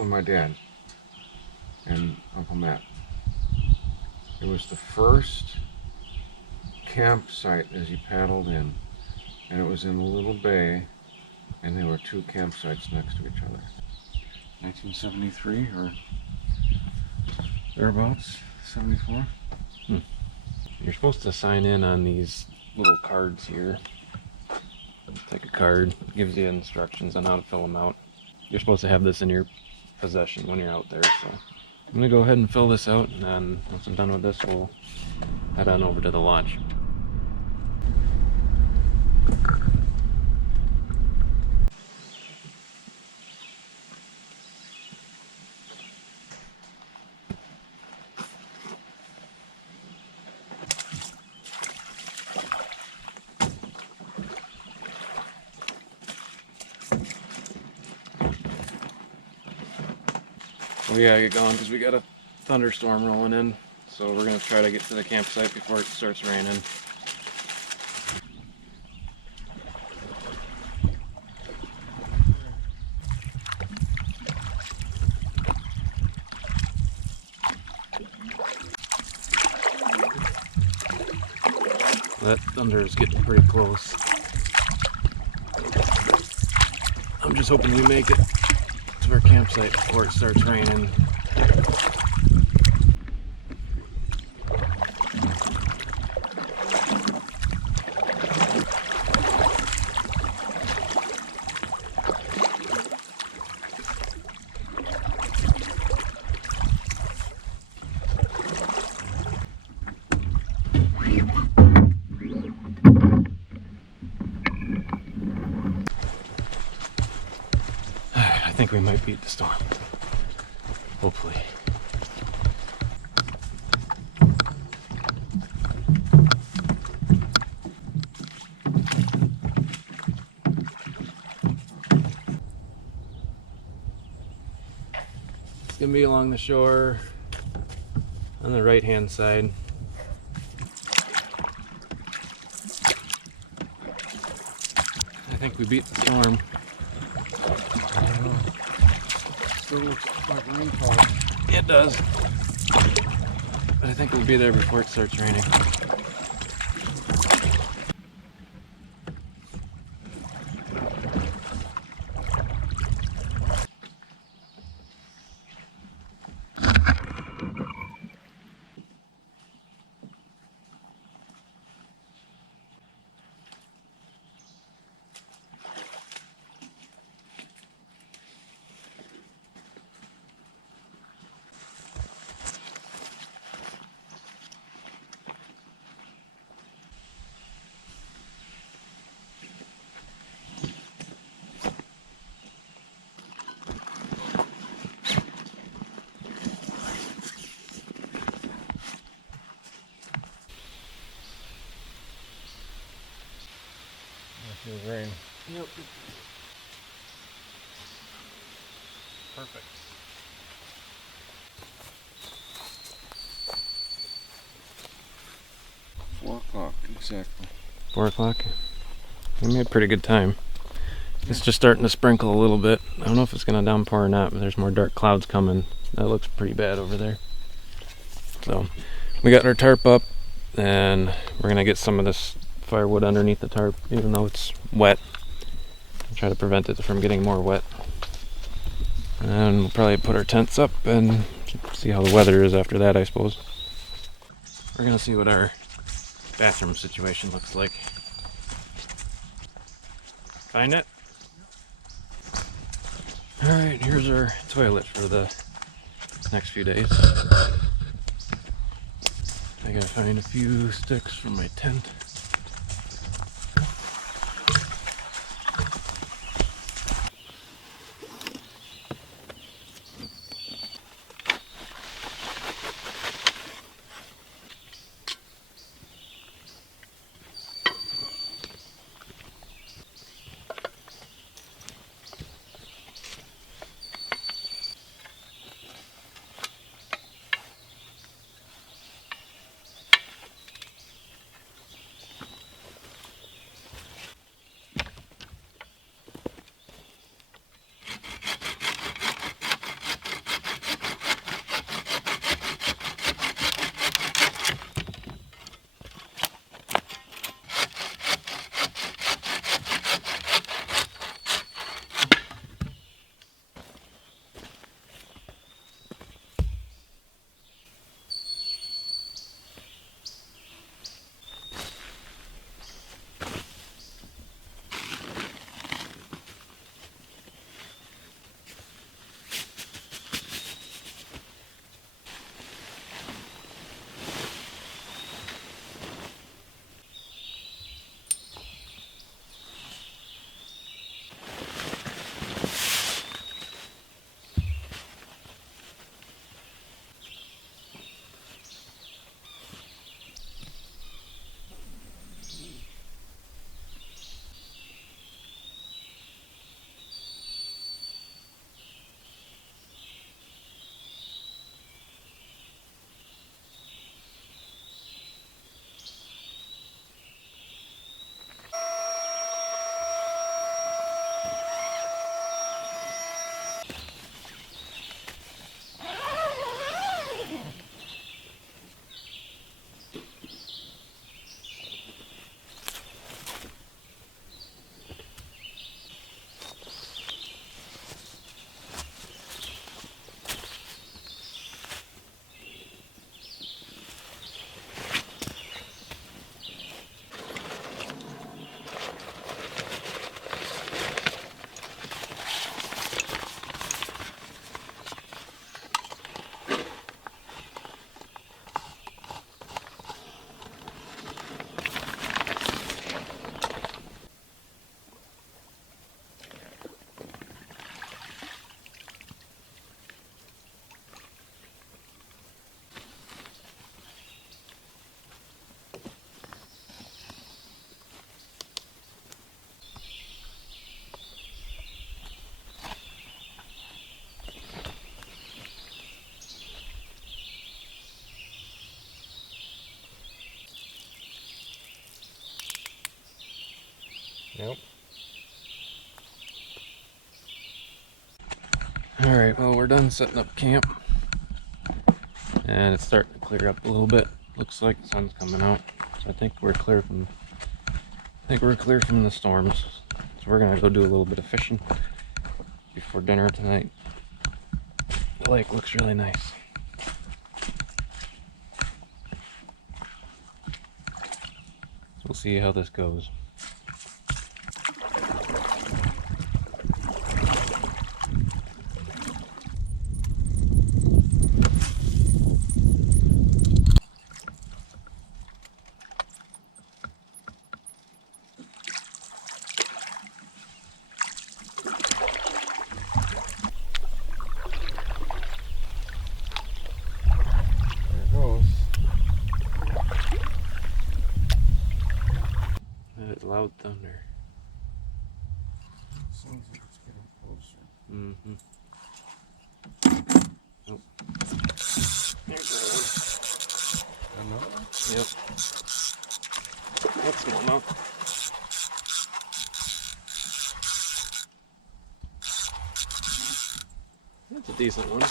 with my dad and Uncle Matt. It was the first campsite as you paddled in, and it was in a little bay, and there were two campsites next to each other. 1973 or thereabouts, 74. You're supposed to sign in on these little cards here. Take a card, gives you instructions on how to fill them out. You're supposed to have this in your possession when you're out there, so I'm gonna go ahead and fill this out, and then once I'm done with this, we'll head on over to the lodge. We gotta get going because we got a thunderstorm rolling in, so we're gonna try to get to the campsite before it starts raining. That thunder is getting pretty close. I'm just hoping we make it to our campsite before it starts raining. I think we might beat the storm. Hopefully. It's gonna be along the shore on the right hand side. I think we beat the storm. I don't know. Still looks like rainfall. It does. But I think we'll be there before it starts raining. Feels rain. Yep. Perfect. $4 exactly. 4 o'clock. We made pretty good time. It's just starting to sprinkle a little bit. I don't know if it's gonna downpour or not, but there's more dark clouds coming. That looks pretty bad over there. So we got our tarp up, and we're gonna get some of this firewood underneath the tarp, even though it's wet. Try to prevent it from getting more wet. And we'll probably put our tents up and see how the weather is after that, I suppose. We're gonna see what our bathroom situation looks like. Find it? Alright, here's our toilet for the next few days. I gotta find a few sticks for my tent. Yep. Alright, well, we're done setting up camp. And it's starting to clear up a little bit. Looks like the sun's coming out. So I think we're clear from the storms. So we're gonna go do a little bit of fishing before dinner tonight. The lake looks really nice. So we'll see how this goes. Loud thunder. Sounds like it's getting closer. Mm-hmm. Oh. There's Another one? Yep. That's small enough. That's a decent one.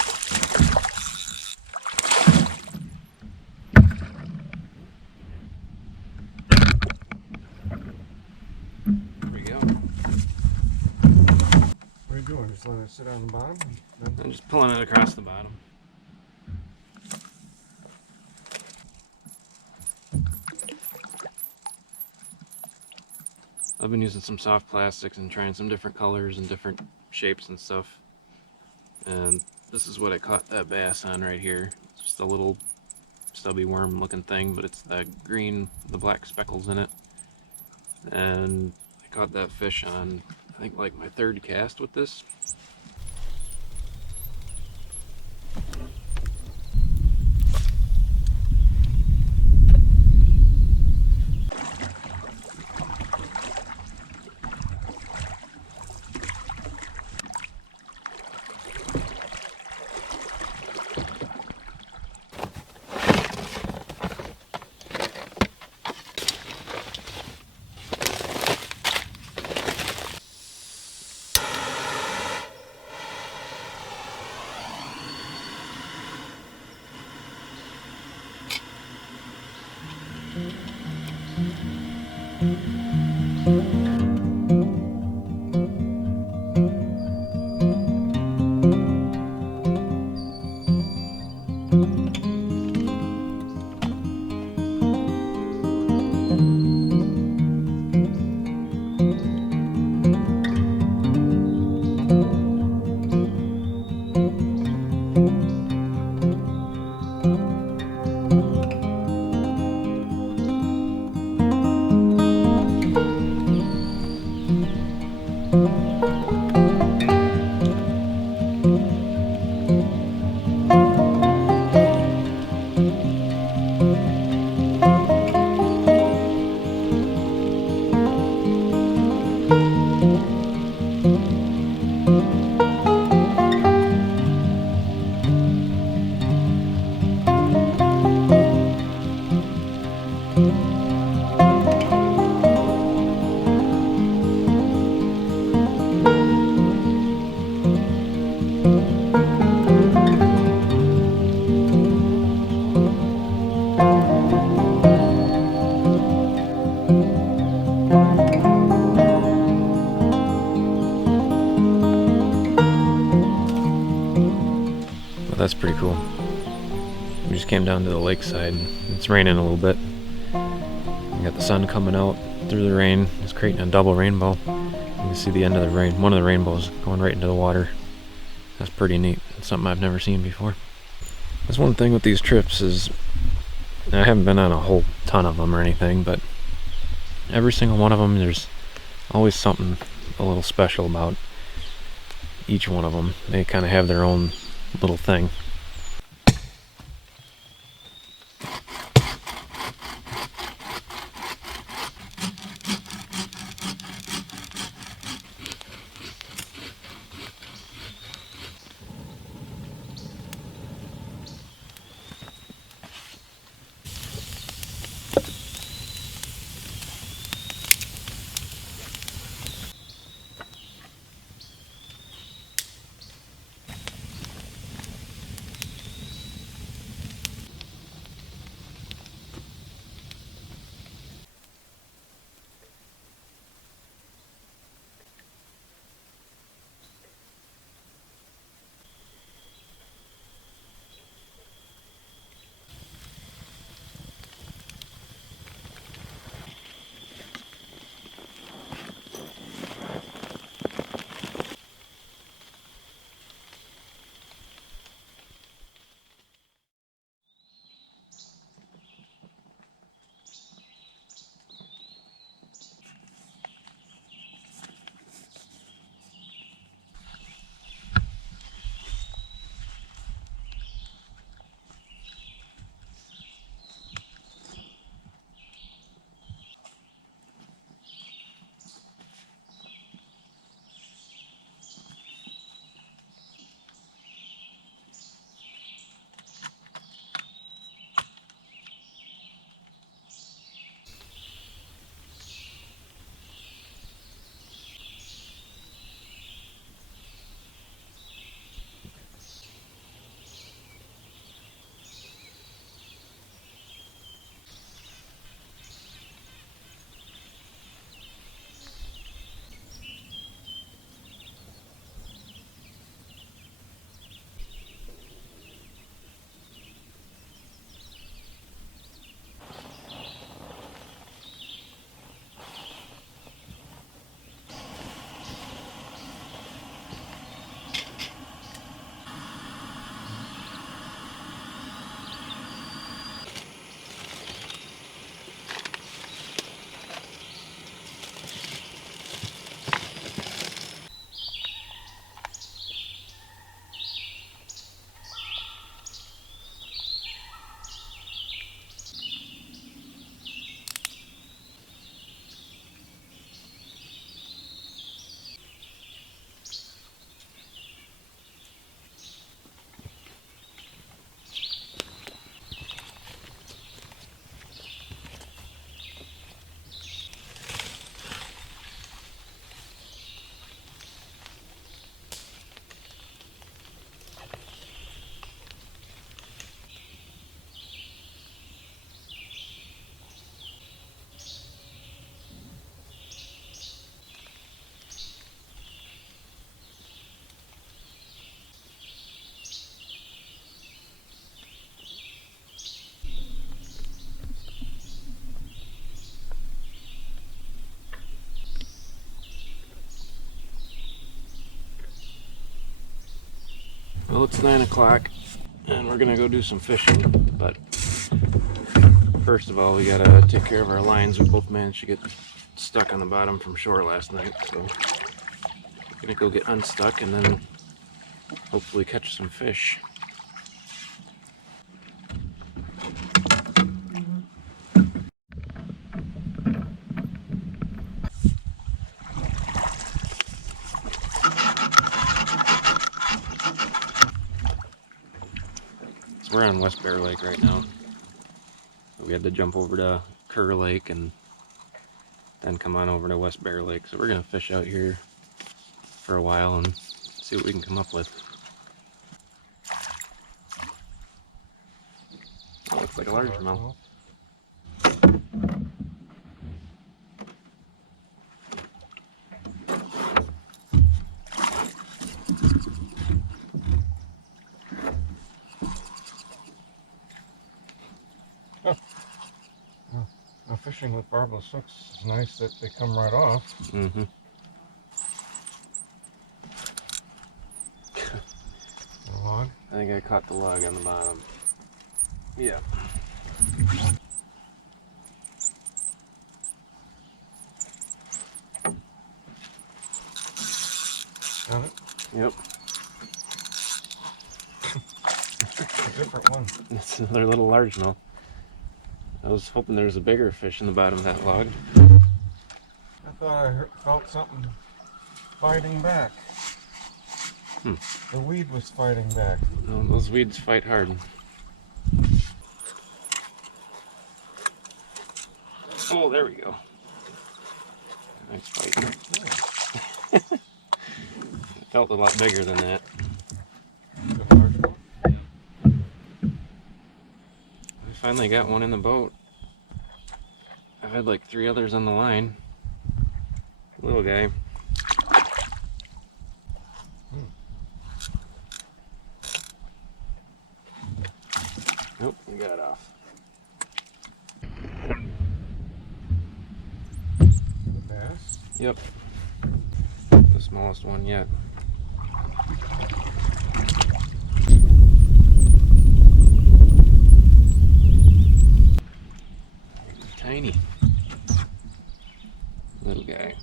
Just let it sit on the bottom? I'm just pulling it across the bottom. I've been using some soft plastics and trying some different colors and different shapes and stuff. And this is what I caught that bass on right here. It's just a little stubby worm looking thing, but it's the green, the black speckles in it. And I caught that fish on, I think, like my third cast with this. That's pretty cool. We just came down to the lakeside. It's raining a little bit. We got the sun coming out through the rain. It's creating a double rainbow. You can see the end of the rain, one of the rainbows going right into the water. That's pretty neat. It's something I've never seen before. That's one thing with these trips is I haven't been on a whole ton of them or anything, but every single one of them, there's always something a little special about each one of them. They kind of have their own little thing. Well, it's 9 o'clock and we're gonna go do some fishing, but first of all, we gotta take care of our lines. We both managed to get stuck on the bottom from shore last night, so we're gonna go get unstuck and then hopefully catch some fish. So we're on West Bear Lake right now. We had to jump over to Kerr Lake and then come on over to West Bear Lake. So we're gonna fish out here for a while and see what we can come up with. Oh, looks like a largemouth. Fishing with barbless hooks is nice that they come right off. Mm-hmm. The log? I think I caught the log on the bottom. Yeah. Got it? Yep. A different one. It's another little largemouth. I was hoping there was a bigger fish in the bottom of that log. I thought I felt something fighting back. The weed was fighting back. Oh, those weeds fight hard. Oh, there we go. Nice fight. It felt a lot bigger than that. I finally got one in the boat. I've had like 3 others on the line. Little guy. Nope, we got it off. Bass? Yep. The smallest one yet. Tiny. Little guy.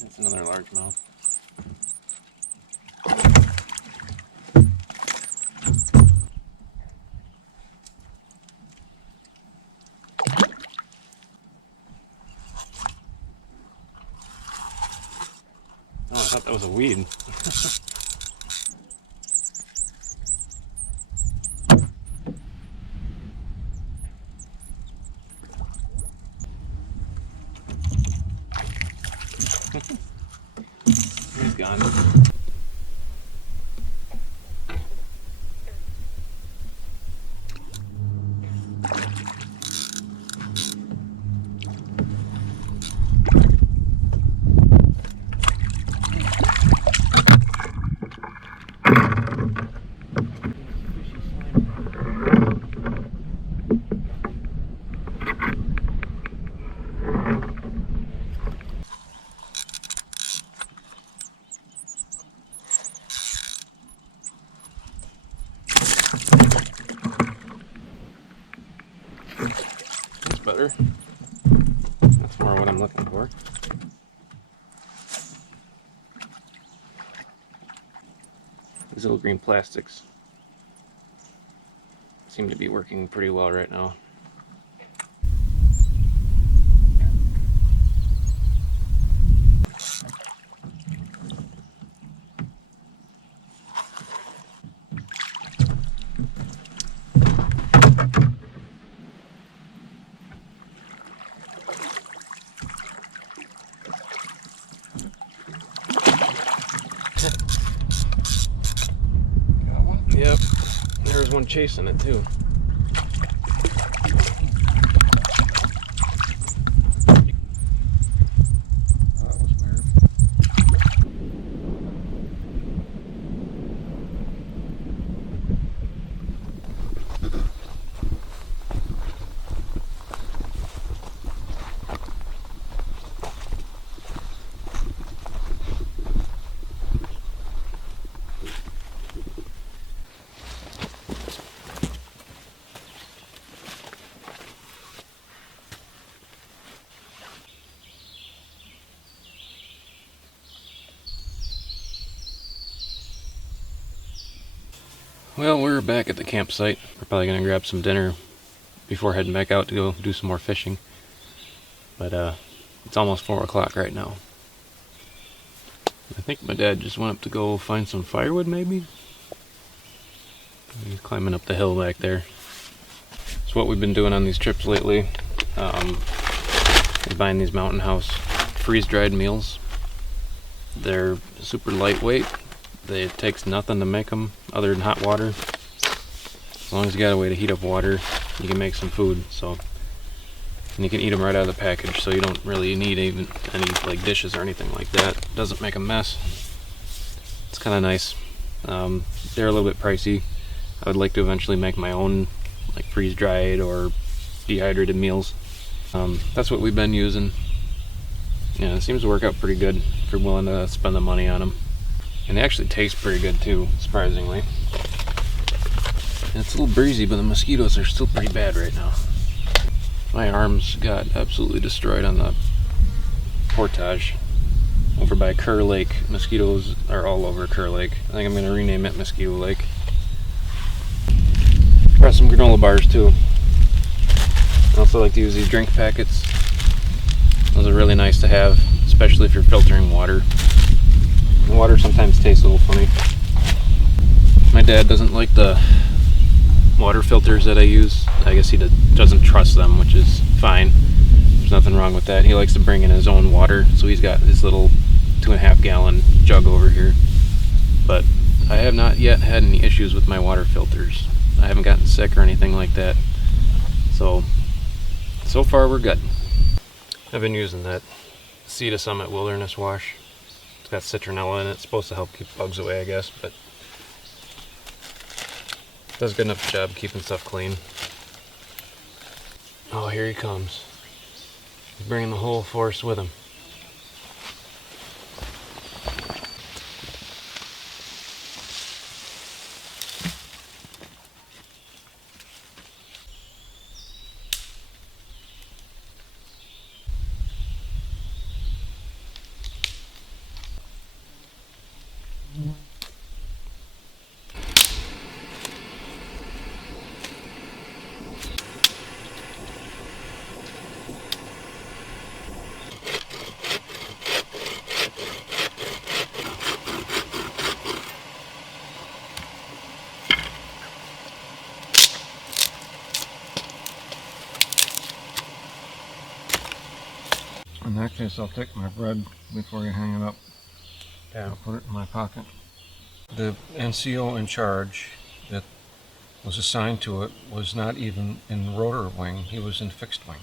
That's another largemouth. Oh, I thought that was a weed. He's gone. That's better. That's more what I'm looking for. These little green plastics seem to be working pretty well right now. Got one? Yep, there's one chasing it too. That was weird. Well, we're back at the campsite. We're probably gonna grab some dinner before heading back out to go do some more fishing. But it's almost 4 o'clock right now. I think my dad just went up to go find some firewood, maybe? He's climbing up the hill back there. It's what we've been doing on these trips lately. Buying these Mountain House freeze-dried meals. They're super lightweight. It takes nothing to make them other than hot water. As long as you got a way to heat up water, you can make some food. So, and you can eat them right out of the package, so you don't really need even any like dishes or anything like that. It doesn't make a mess. It's kind of nice. They're a little bit pricey. I would like to eventually make my own like freeze-dried or dehydrated meals. That's what we've been using. Yeah, it seems to work out pretty good if you're willing to spend the money on them. And they actually taste pretty good too, surprisingly. And it's a little breezy, but the mosquitoes are still pretty bad right now. My arms got absolutely destroyed on the portage over by Kerr Lake. Mosquitoes are all over Kerr Lake. I think I'm going to rename it Mosquito Lake. Got some granola bars too. I also like to use these drink packets. Those are really nice to have, especially if you're filtering water. The water sometimes tastes a little funny. My dad doesn't like the water filters that I use. I guess he doesn't trust them, which is fine. There's nothing wrong with that. He likes to bring in his own water, so he's got this little 2.5 gallon jug over here. But I have not yet had any issues with my water filters. I haven't gotten sick or anything like that. So far we're good. I've been using that Sea to Summit Wilderness wash. It's got citronella in it. It's supposed to help keep bugs away, I guess, but it does a good enough job keeping stuff clean. Oh, here he comes. He's bringing the whole force with him. In that case, I'll take my bread before you hang it up. Yeah. I'll put it in my pocket. The NCO in charge that was assigned to it was not even in rotor wing, he was in fixed wing.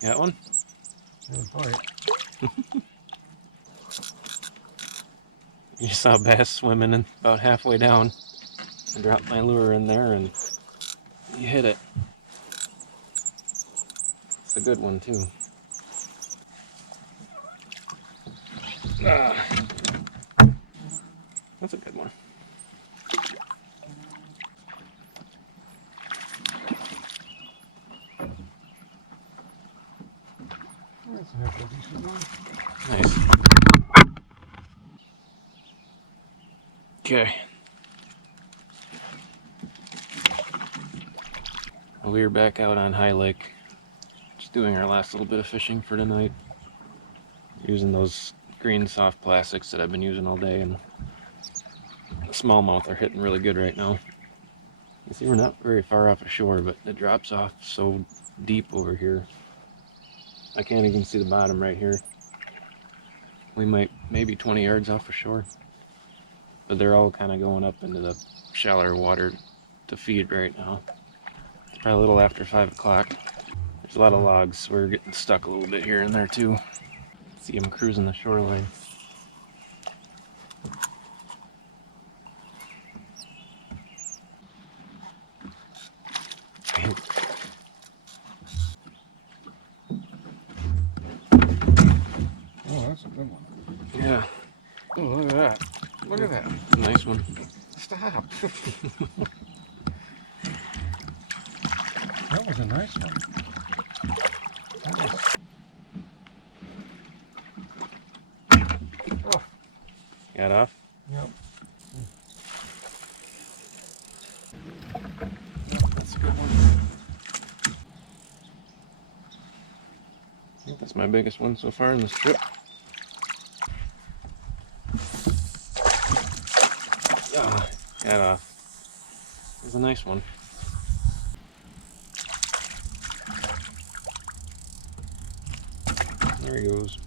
Got one? Good boy. You saw a bass swimming in about halfway down. I dropped my lure in there and you hit it. It's a good one too. That's a good one. That's a half a decent one. Nice. Okay. Well, we are back out on High Lake, just doing our last little bit of fishing for tonight. Using those green soft plastics that I've been using all day, and the smallmouth are hitting really good right now. You see, we're not very far off the shore, but it drops off so deep over here. I can't even see the bottom right here. We might maybe 20 yards off the shore, but they're all kind of going up into the shallower water to feed right now. It's probably a little after 5 o'clock, There's a lot of logs. We're getting stuck a little bit here and there too. See them cruising the shoreline. Oh, that's a good one. Yeah, Oh, look at that. Look at that. it's a nice one. Stop. That was a nice one. That was... Oh, Got off? yep. That's a good one. I think that's my biggest one so far in this trip. Ah, got off. It was a nice one. There he goes.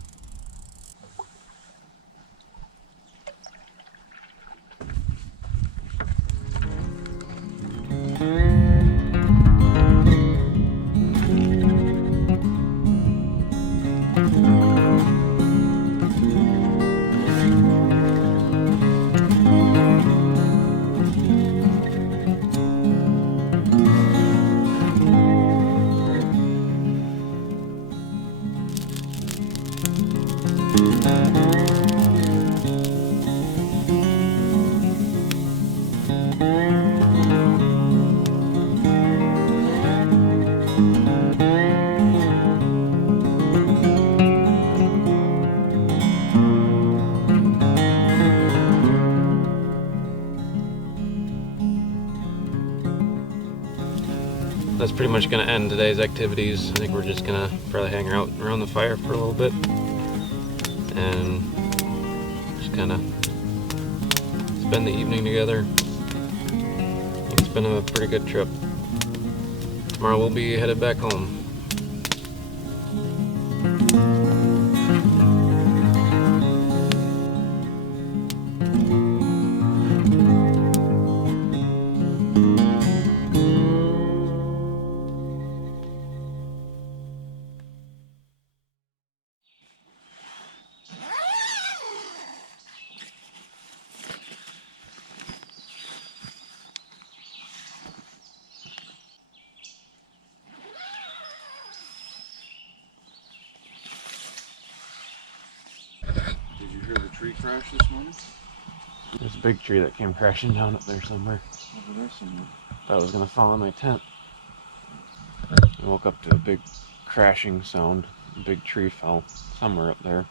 That's pretty much going to end today's activities. I think we're just going to probably hang out around the fire for a little bit and just kind of spend the evening together. It's been a pretty good trip. Tomorrow we'll be headed back home. Did you hear the tree crash this morning? There's a big tree that came crashing down up there somewhere. Over there somewhere. Thought it was going to fall on my tent. I woke up to a big crashing sound. A big tree fell somewhere up there.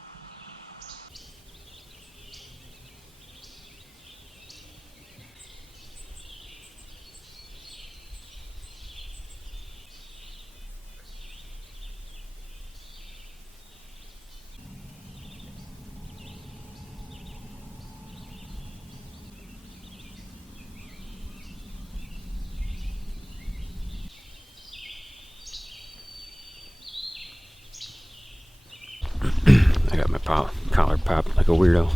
I got my collar popped like a weirdo.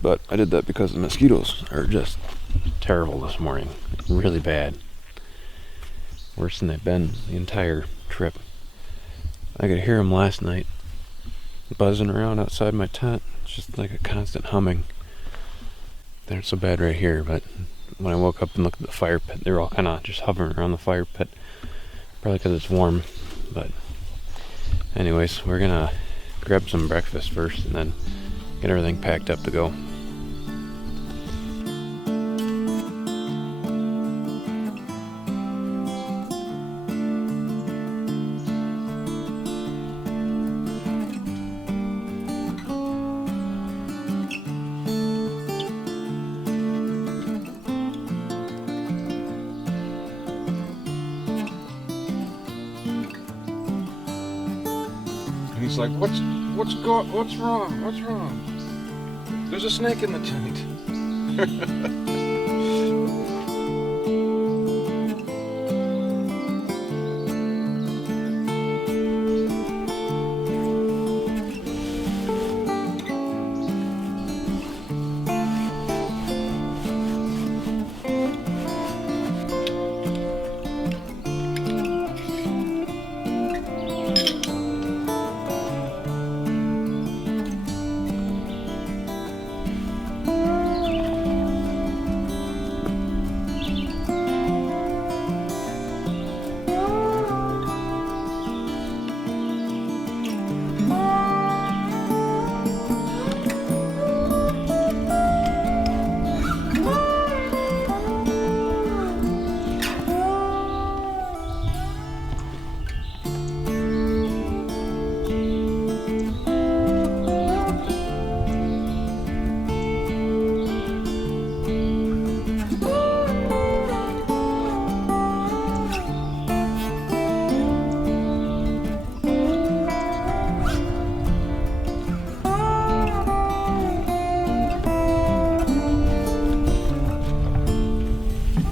But I did that because the mosquitoes are just terrible this morning. Really bad. Worse than they've been the entire trip. I could hear them last night buzzing around outside my tent. It's just like a constant humming. They're not so bad right here, but when I woke up and looked at the fire pit, they were all kind of just hovering around the fire pit. Probably because it's warm, but anyways, we're gonna grab some breakfast first and then get everything packed up to go. He's like, what's wrong? What's wrong? There's a snake in the tent.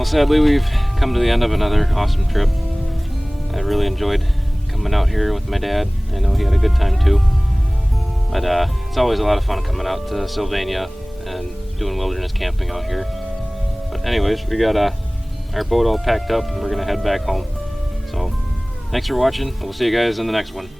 Well, sadly, we've come to the end of another awesome trip. I really enjoyed coming out here with my dad. I know he had a good time too. But it's always a lot of fun coming out to Sylvania and doing wilderness camping out here. But anyways, we got our boat all packed up and we're gonna head back home. So thanks for watching. We'll see you guys in the next one.